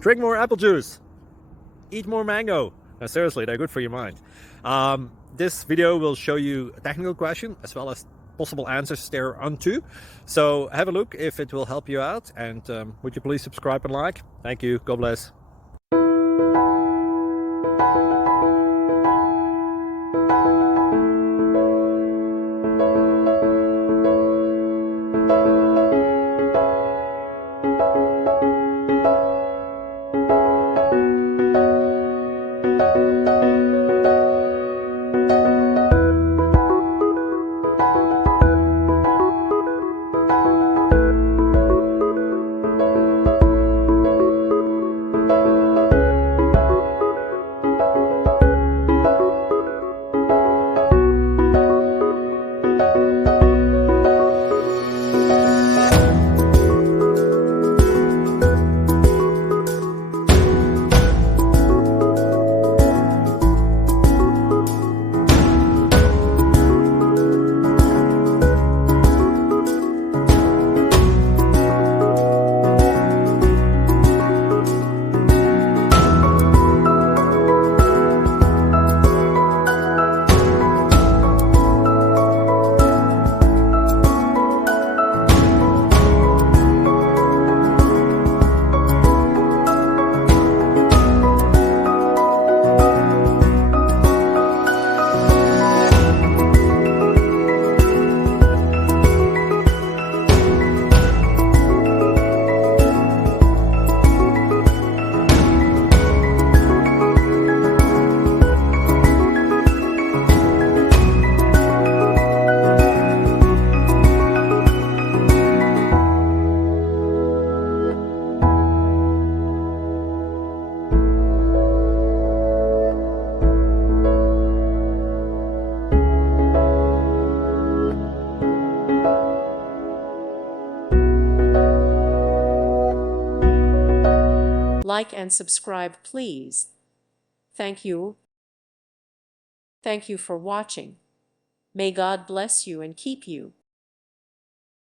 Drink more apple juice. Eat more mango. No, seriously, they're good for your mind. This video will show you a technical question as well as possible answers thereunto. So have a look if it will help you out, and would you please subscribe and like? Thank you. God bless. Like and subscribe, please. Thank you. Thank you for watching. May God bless you and keep you.